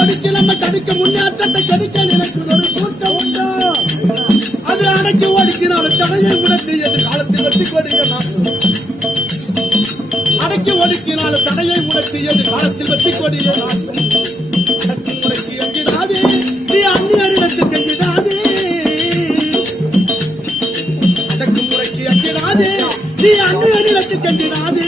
ஒடுக்கி நம்ம தடுக்க முன்னேற்றத்தை கெடுக்க நினைக்கும் ஒரு கூட்டம் உண்டோ அது அடக்கி ஒடுக்கினாலும் தடையை உடத்து எதிர்காலத்தில் வெற்றி கொடிய அடக்கி ஒடுக்கினாலும் தடையை உடத்து எதிர்காலத்தில் வெற்றி கொடிய அடக்குமுறைக்கு எங்கிடாதே நீ அந்நியரிடத்துக்கு எங்கிடாதே அடக்குமுறைக்கு எங்கிடாதே நீ அந்நியரிடத்துக்கு எங்கிடாதே